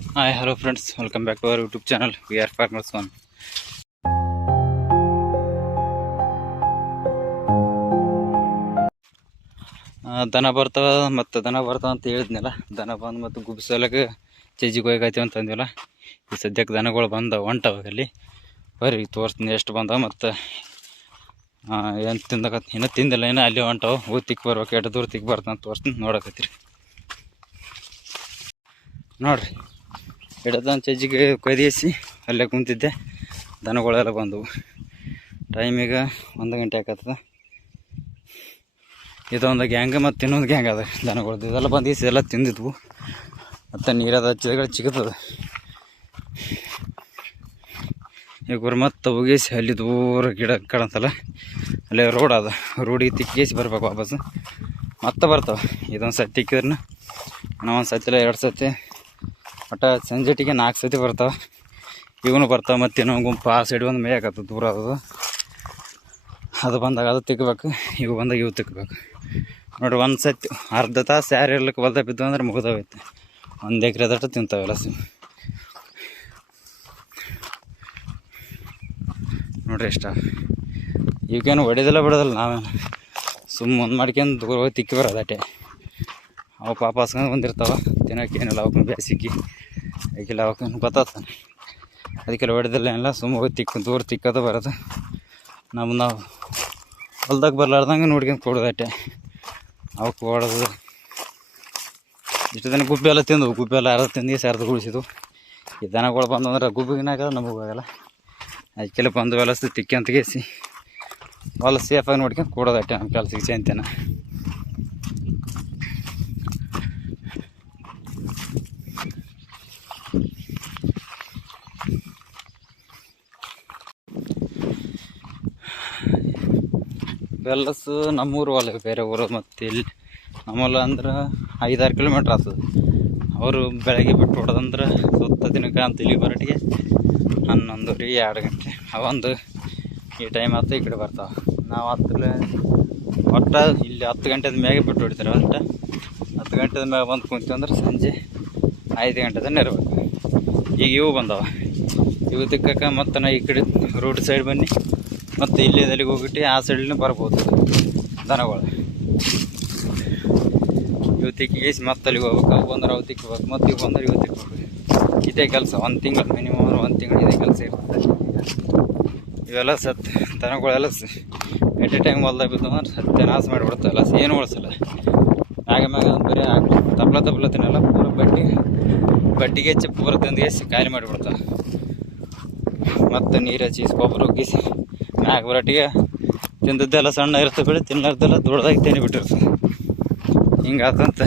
Hi hello friends welcome back to our YouTube channel we are farmers one ದನ ಬರ್ತವ ಮತ್ತು ದನ ಬರ್ತವ ಅಂತ ಹೇಳಿದ್ನಲ್ಲ, ದನ ಬಂದು ಮತ್ತು ಗುಬ್ಸಲಕ್ಕೆ ಚಜ್ಜಿಗೆ ಹೋಗಾಯ್ತೀವಿ ಅಂತ ಅಂದಿಲ್ಲ ಈ ಸದ್ಯಕ್ಕೆ ದನಗಳು ಬಂದ ಹೊಂಟವಾಗಲ್ಲಿ ಬರ್ರಿ, ತೋರಿಸ್ತೀನಿ ಎಷ್ಟು ಬಂದವ ಮತ್ತು. ಏನು ತಿಂದಾಗ ಇನ್ನು ತಿಂದಿಲ್ಲ ಏನೋ ಅಲ್ಲಿ ಹೊಂಟವು ಹೋಗಿ ತಿಕ್ ಬರ್ಬೇಕು ಎಷ್ಟು ದೂರ ತಿಕ್ ಬರ್ತಾನೆ ಅಂತ ತೋರಿಸ್ತೀನಿ, ನೋಡಕತ್ತಿರಿ. ನೋಡ್ರಿ. ಹಿಡ್ದಂದು ಚಜ್ಜಿಗೆ ಕೊಯ್ದಿಸಿ ಅಲ್ಲೇ ಕುಂತಿದ್ದೆ. ದನಗಳೆಲ್ಲ ಬಂದವು. ಟೈಮಿಗೆ ಒಂದು ಗಂಟೆ ಆಕತ್ತದ. ಇದೊಂದು ಗ್ಯಾಂಗ್ ಮತ್ತು ಇನ್ನೊಂದು ಗ್ಯಾಂಗ್ ಅದ ದನಗಳದ್ದು ಇದೆಲ್ಲ ಬಂದು ಎಲ್ಲ ತಿಂದಿದ್ವು. ಮತ್ತು ನೀರದ ಹಚ್ಚಿದಾಗ ಚಿಗುತ್ತದ ಈಗ ಮತ್ತೆ ಹೋಗಿಸಿ ಅಲ್ಲಿ ದೂರ ಗಿಡ ಕಾಣತ್ತಲ್ಲ. ಅಲ್ಲೇ ರೋಡ್ ಅದ. ರೋಡಿಗೆ ತಿಕ್ಕೇಸಿ ಬರ್ಬೇಕು ವಾಪಸ್ ಮತ್ತೆ ಬರ್ತಾವೆ. ಇದೊಂದು ಸತಿ ತಿಕ್ಕಿದ್ರೆ ನಾವೊಂದು ಸತಿಲ್ಲ ಎರಡು ಸತಿ ಒಟ್ಟು ಸಂಜೆಟಿಗೆ ನಾಲ್ಕು ಸತಿ ಬರ್ತಾವೆ. ಇವನು ಬರ್ತಾವೆ ಮತ್ತು ಇನ್ನೊಂದು ಗುಂಪು ಆ ಸೈಡ್ ಒಂದು ಮೇಯಕತ್ತದ ದೂರ ಅದು ಅದು ಬಂದಾಗ ಅದು ತಿಕ್ಕಬೇಕು ಇವು ಬಂದಾಗ ಇವು ತಿಕ್ಕಬೇಕು ನೋಡಿ ಒಂದು ಸತಿ ಅರ್ಧ ತಾಸು ಯಾರು ಇರ್ಲಿಕ್ಕೆ ಹೊಲ್ದ ಬಿದ್ದು ಅಂದ್ರೆ ಮುಗಿದೋಗೈತೆ ಒಂದು ಎಕರೆ ದಟ್ಟ ತಿಂತಾವೆಲ್ಲ ಸಿ ನೋಡ್ರಿ ಇಷ್ಟ. ಇವಕ್ಕೇನು ಹೊಡೆದಿಲ್ಲ ಬಿಡೋದಿಲ್ಲ ನಾವೇನು. ಸುಮ್ಮ ಒಂದು ಮಾಡ್ಕೊಂಡು ದೂರ ಹೋಗಿ ತಿಕ್ಕಿ ಬರೋದಟ್ಟೆ ಅವು ಪಾಪ ಬಂದಿರ್ತಾವ. ತಿನ್ನೋಕೇನಿಲ್ಲ ಅವಕ್ಕೆ ಬೇಸಿಗೆ. ಅದಕ್ಕೆಲ್ಲ ಅವಕ್ಕೇನು ಗೊತ್ತಾಗ್ತಾನೆ ಅದಕ್ಕೆಲ್ಲ ಹೊಡೆದಿಲ್ಲ ಏನಿಲ್ಲ ಸುಮ್ಮ ಹೋಗಿ ತಿಕ್ಕ ದೂರ ತಿಕ್ಕದು ಬರೋದು. ನಮ್ಮ ನಾವು ಹೊಲ್ದಾಗ ಬರಲಾರ್ದಂಗೆ ನೋಡ್ಕೊಂಡು ಕೊಡೋದಟ್ಟೆ. ಅವಕ್ಕೆ ಹೊಡೆದು. ಇಷ್ಟು ದಿನ ಗುಬ್ಬಿ ಎಲ್ಲ ತಿಂದವು. ಗುಬ್ಬಿ ಎಲ್ಲ ಅರ್ಧ ತಿಂದು ಸರ್ದು ಗುಳಿಸಿದ್ವು ಈ ದನಗಳು ಬಂದಂದ್ರೆ ಗುಬ್ಬಿಗಿನಾಗ ನಮಗೆ ಹೋಗಲ್ಲ ಅದಕ್ಕೆಲ್ಲ ಬಂದು ಹೊಲಸ್ತು ತಿಕ್ಕಂತ ಗೇಸಿ ಹೊಲ ಸೇಫಾಗಿ ನೋಡ್ಕೊಂಡು ಕೊಡೋದಟ್ಟೆ ನಮ್ಮ ಕೆಲಸಕ್ಕೆ ಚೇಂತೇನ ಬೆಲ್ಲಸು ನಮ್ಮೂರು ಹೊಲ ಬೇರೆ ಊರು ಮತ್ತು ಇಲ್ಲಿ. ನಮ್ಮಲ್ಲ ಅಂದ್ರೆ ಐದಾರು ಕಿಲೋಮೀಟ್ರ್ ಆಗ್ತದೆ. ಅವರು ಬೆಳಗ್ಗೆ ಬಿಟ್ಟು ಹೊಡೆದಂದ್ರೆ ಸುತ್ತ ದಿನಕ್ಕೆ ಅಂತ ಇಲ್ಲಿ ಬರೋಟಿಗೆ ಹನ್ನೊಂದುವರೆ ಎರಡು ಗಂಟೆ. ಅವೊಂದು ಈ ಟೈಮ್ ಆಯ್ತು ಈ ಕಡೆ ಬರ್ತಾವೆ. ನಾವು ಹತ್ತಲೆ ಒಟ್ಟು ಇಲ್ಲಿ ಹತ್ತು ಗಂಟೆದ ಮ್ಯಾಗೆ ಬಿಟ್ಟು ಹೊಡಿತಾರೆ. ಒಟ್ಟು ಹತ್ತು ಗಂಟೆದ ಮ್ಯಾಗೆ ಬಂದು ಕುಂತೀವಿ ಅಂದ್ರೆ ಸಂಜೆ ಐದು ಗಂಟೆದ ಇರ್ಬೇಕು. ಈಗ ಇವು ಬಂದವ. ಇವು ತಿಕ್ಕಕ್ಕೆ ಮತ್ತು ನಾ ಈ ಕಡೆ ರೋಡ್ ಸೈಡ್ ಬನ್ನಿ. ಮತ್ತು ಇಲ್ಲಿ ಅಲ್ಲಿಗೆ ಹೋಗ್ಬಿಟ್ಟು ಆ ಸೈಡ್ಲೂ ಬರ್ಬೋದು ದನಗಳು. ಇವತ್ತಿಗೆ ಮತ್ತೆ ಅಲ್ಲಿಗೆ ಹೋಗ್ಬೇಕು ಅವು ಬಂದ್ರೆ ಅವು ಹೋಗ್ಬೇಕು, ಮತ್ತು ಇವು ಬಂದ್ರೆ ಇವು ತಿಕ್ಬೇಕು ಇದೇ ಕೆಲಸ, ಒಂದು ತಿಂಗಳು ಮಿನಿಮಮ್ ಒಂದು ತಿಂಗಳು ಇದೇ ಕೆಲಸ ಇರ್ತದೆ ಇವೆಲ್ಲ ಸತ್, ದನಗಳೆಲ್ಲ ಎಟ್ ಎ ಟೈಮ್ ಹೊಲ್ದಾಗ ಬಿದ್ದು ಅಂದ್ರೆ ಸತ್ಯ ನಾಶ ಮಾಡಿಬಿಡ್ತಾವೆ ಎಲ್ಲ ಏನು ಉಳಿಸಲ್ಲ. ಮ್ಯಾಗ ಮ್ಯಾಗ ಬರೀ ತಪ್ಪಲ ತಪ್ಪಲ ತಿನ್ನಲ್ಲ ಪೂರ ಬಡ್ಡಿ, ಬಡ್ಡಿಗೆ ಹೆಚ್ಚು ಪೂರ ಅಂದ್ಗೆ ಖಾಲಿ ಮಾಡಿಬಿಡ್ತಾವೆ. ಮತ್ತು ನೀರು ಹಚ್ಚಿ ಗೊಬ್ಬರ ಮ್ಯಾಗ ಬರಟಿಗೆ ತಿಂದದ್ದೆಲ್ಲ ಸಣ್ಣ ಇರ್ತದೆ ಬಿಡಿ ತಿನ್ನೋದೆಲ್ಲ ದೊಡ್ಡದಾಗಿ ತಿನ್ನಿ ಬಿಟ್ಟಿರ್ತದೆ ಹಿಂಗೆ ಆತಂತ.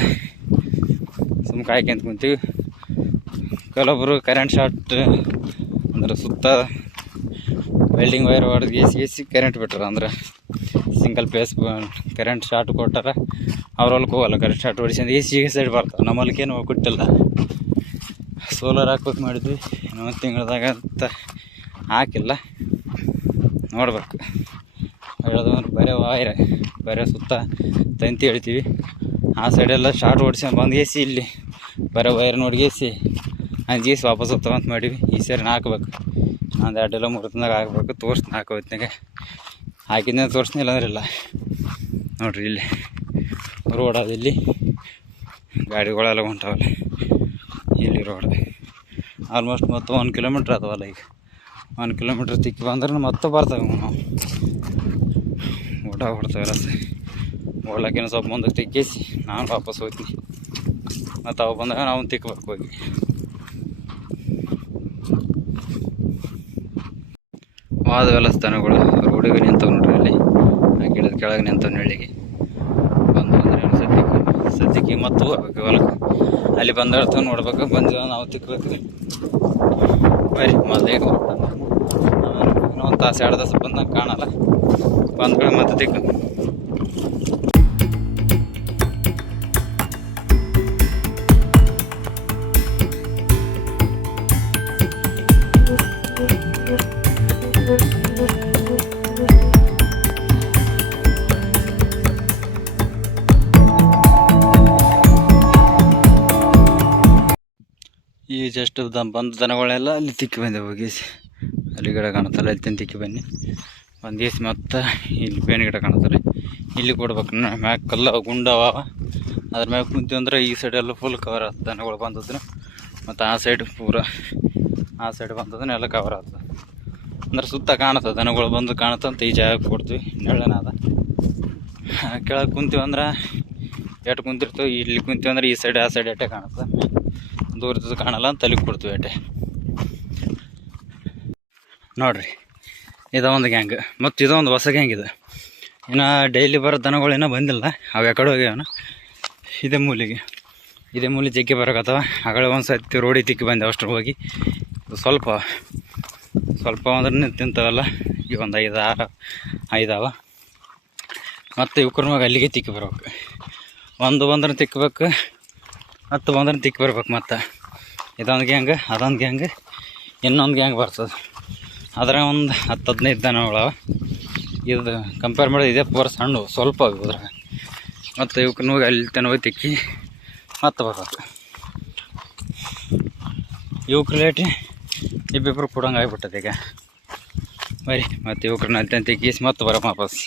ಸುಮ್ಮ ಕಾಯ್ಕೊಂತ ಕುಂತೀವಿ. ಕೆಲವೊಬ್ಬರು ಕರೆಂಟ್ ಶಾರ್ಟ್ ಅಂದ್ರೆ ಸುತ್ತ ವೆಲ್ಡಿಂಗ್ ವೈರ್ ಹೊಡೆದು ಗೇಸಿ ಗೇಸಿ ಕರೆಂಟ್ ಬಿಟ್ಟರು ಅಂದ್ರೆ ಸಿಂಗಲ್ ಪೇಸ್ ಕರೆಂಟ್ ಶಾರ್ಟ್ ಕೊಟ್ಟಾರ ಅವ್ರ ಹೊಲಕ್ಕೆ ಹೋಗಲ್ಲ ಕರೆಂಟ್ ಶಾರ್ಟ್ ಹೊಡಿಸ್ಕೊಂಡು ಎಸಿ ಈ ಸೈಡ್ ಬರ್ತಾವೆ. ನಮ್ಮ ಹೊಲಕ್ಕೇನು ಕೊಟ್ಟಿಲ್ಲ. ಸೋಲಾರ್ ಹಾಕ್ಬೇಕು ಮಾಡಿದ್ವಿ. ಇನ್ನೊಂದು ತಿಂಗಳದಾಗ ಅಂತ ಹಾಕಿಲ್ಲ. ನೋಡ್ಬೇಕು. ಹೇಳೋದಂದ್ರೆ ಬರೀ ಬರೇ ಬರೀ ಸುತ್ತ ತಂತಿ ಹೇಳ್ತೀವಿ ಆ ಸೈಡೆಲ್ಲ ಶಾರ್ಟ್ ಓಡಿಸ್ಕೊಂಡು ಬಂದು ಗೇಸಿ ಇಲ್ಲಿ. ಬರೀ ವೈರ್ ನೋಡ್ಗೇಸಿ ಏಸಿ ವಾಪಸ್ ಹೋಗ್ತಾವಂತ ಮಾಡೀವಿ. ಈ ಸರಿ ಹಾಕ್ಬೇಕು. ಒಂದು ಎರಡೆಲ್ಲ ಮೂರು ದಿನದಾಗ ಹಾಕ್ಬೇಕು. ತೋರಿಸ್ತೀನಿ ಹಾಕೋ ಹೊತ್ನಾಗ ಹಾಕಿದ್ನ ತೋರಿಸ್ತೀನಿ, ಇಲ್ಲಾಂದ್ರೆ ಇಲ್ಲ. ನೋಡ್ರಿ ಇಲ್ಲಿ. ರೋಡ್ ಅದು ಇಲ್ಲಿ. ಗಾಡಿಗಳೆಲ್ಲ ಹೊಂಟಾವಲ್ಲ. ಇಲ್ಲಿ ರೋಡ್ ಆಲ್ಮೋಸ್ಟ್ ಮತ್ತು ಒಂದು ಕಿಲೋಮೀಟ್ರ್ ಅದವಲ್ಲ ಈಗ. ಒಂದು ಕಿಲೋಮೀಟ್ರ್ ತಿಕ್ಕಿ ಬಂದ್ರೆ ಮತ್ತೆ ಬರ್ತವೆ ನಾವು ಊಟ ಹೊಡ್ತಾವೆಲ್ಲ ಓಡ್ಲಕ್ಕೇನು ಸ್ವಲ್ಪ ಮುಂದಕ್ಕೆ ತಿಕ್ಕಿಸಿ, ನಾನು ವಾಪಸ್ ಹೋಗ್ತೀನಿ. ಮತ್ತು ಅವು ಬಂದಾಗ ನಾವು ತಿಕ್ಕಬೇಕು ಹೋಗಿ. ವಾದವೆಲ್ಲ ಸ್ಥಾನಗಳು ರೋಡಿಗೆ ನಿಂತವು ನೋಡ್ರಿ ಅಲ್ಲಿ. ಆ ಗಿಡದ ಕೆಳಗೆ ನಿಂತವು ನೆಳ್ಳಿಗೆ. ಬಂದು ಅಂದ್ರೆ ಸದ್ಯಕ್ಕೆ ಸದ್ಯಕ್ಕೆ ಮತ್ತು ಹೋಗ್ಬೇಕು ಹೊಲಕ್ಕೆ ಅಲ್ಲಿ ಬಂದಾಗ ನೋಡ್ಬೇಕು ಬಂದ ನಾವು ತಿಕ್ಬೇಕು. ಬರೀ, ಮೊದಲೇ ಇನ್ನೊಂದು ಒಂದು ತಾಸು, ಎರಡು ತಾಸು ಬಂದಂಗೆ ಕಾಣಲ್ಲ. ಕಡೆ ಮತ್ತೆ ದಿಕ್ಕ. ಈ ಜಸ್ಟ್ ಬಂದ ದನಗಳೆಲ್ಲ ಅಲ್ಲಿ ತಿಕ್ಕಿ ಬಂದೆ ಹೋಗಿ. ಅಲ್ಲಿ ಗಿಡ ಕಾಣುತ್ತಲ್ಲ ಅಲ್ಲಿ ತಿಂದು ಬನ್ನಿ. ಬನ್ನಿ ದಿವ್ಸ ಮತ್ತು ಇಲ್ಲಿ ಬೇವಿನ ಗಿಡ ಕಾಣುತ್ತಲ್ಲ. ಇಲ್ಲಿ ಕೊಡ್ಬೇಕು. ಮ್ಯಾಗ ಕಲ್ಲ ಗುಂಡವ ಅದ್ರ ಮ್ಯಾಗ ಕುಂತೀವಿ ಅಂದ್ರೆ ಈ ಎಲ್ಲ ಫುಲ್ ಕವರ್ ಆಗ್ತದೆ ದನಗಳು ಬಂದದ್ರೆ ಮತ್ತು ಆ ಸೈಡ್ ಪೂರ, ಆ ಸೈಡ್ ಬಂದದನ್ನ ಎಲ್ಲ ಕವರ್ ಆಗ್ತದೆ ಅಂದ್ರೆ ಸುತ್ತ ಕಾಣುತ್ತೆ, ದನಗಳು ಬಂದು ಕಾಣುತ್ತೆ ಅಂತ ಈ ಜಾಗ ಕೊಡ್ತೀವಿ. ನೆಳ್ಳನಾದ ಕೆಳಗೆ ಕುಂತೀವಿ ಅಂದ್ರೆ ಎಟ್ ಕುಂತಿರ್ತೀವಿ ಇಲ್ಲಿ ಕುಂತೀವಿ ಅಂದ್ರೆ ಈ ಸೈಡ್ ಆ ಸೈಡ್ ಎಟ್ಟೆ ಕಾಣುತ್ತೆ. ದೂರದ ಕಾಣಲ್ಲ ಅಂತ ತಲೆಗೆ ಕೊಡ್ತೀವಿ ಎಟ್ಟೆ ನೋಡ್ರಿ, ಇದ ಒಂದು ಗ್ಯಾಂಗ್ ಮತ್ತು ಇದೊಂದು ಹೊಸ ಗ್ಯಾಂಗ್ ಇದು. ಇನ್ನು ಡೈಲಿ ಬರೋ ದನಗಳು ಇನ್ನೂ ಬಂದಿಲ್ಲ, ಅವು ಯಾಕಡೆ ಹೋಗ್ಯಾವನ ಇದೇ ಮೂಲಿಗೆ. ಇದೇ ಮೂಲಿ ಜಗ್ಗಿ ಬರೋಕತ್ತವ ಆಗಳ ಒಂದು ಸತಿ ರೋಡಿ ತಿಕ್ಕಿ ಬಂದೆ ಅಷ್ಟು ಹೋಗಿ. ಸ್ವಲ್ಪ ಸ್ವಲ್ಪ ಅಂದ್ರೆ ತಿಂತಾವಲ್ಲ. ಈ ಒಂದು ಐದು ಆರು ಐದಾವ ಮತ್ತು ಇವ್ರ ಮಗ ಅಲ್ಲಿಗೆ ತಿಕ್ಕಿ ಬರ್ಬೇಕು. ಒಂದು ಬಂದ್ರೆ ತಿಕ್ಕಬೇಕು ಮತ್ತು ಬಂದ್ರೆ ತಿಕ್ಕಿ ಬರ್ಬೇಕು ಮತ್ತು. ಇದೊಂದು ಗ್ಯಾಂಗ್ ಅದೊಂದು ಗ್ಯಾಂಗ್ ಇನ್ನೊಂದು ಗ್ಯಾಂಗ್ ಬರ್ತದೆ. ಅದ್ರ ಒಂದು ಹತ್ತು ಹದಿನೈದು ದನಗಳವ ಇದು ಕಂಪೇರ್ ಮಾಡಿದ್ರೆ ಇದೇ ಪೂರ ಸಣ್ಣ, ಸ್ವಲ್ಪ ಅದ್ರ ಮತ್ತು ಇವಕ್ಕೆ ಅಲ್ಲಿ ತನಕ ತಿಕ್ಕಿ ಮತ್ತೆ ಬರ್ಬೇಕು. ಇವಕ್ಕೆ ಲೇಟಿ ಇಬ್ಬಿಬ್ರು ಕೊಡಂಗೆ ಆಗಿಬಿಟ್ಟದೆ ಈಗ. ಬರೀ, ಮತ್ತು ಇವಕ್ರನ್ನ ಅಲ್ಲಿ ತಿಕ್ಕಿಸಿ ತಿಕ್ಕಿ ಮತ್ತೆ ಬರೋ ವಾಪಸ್.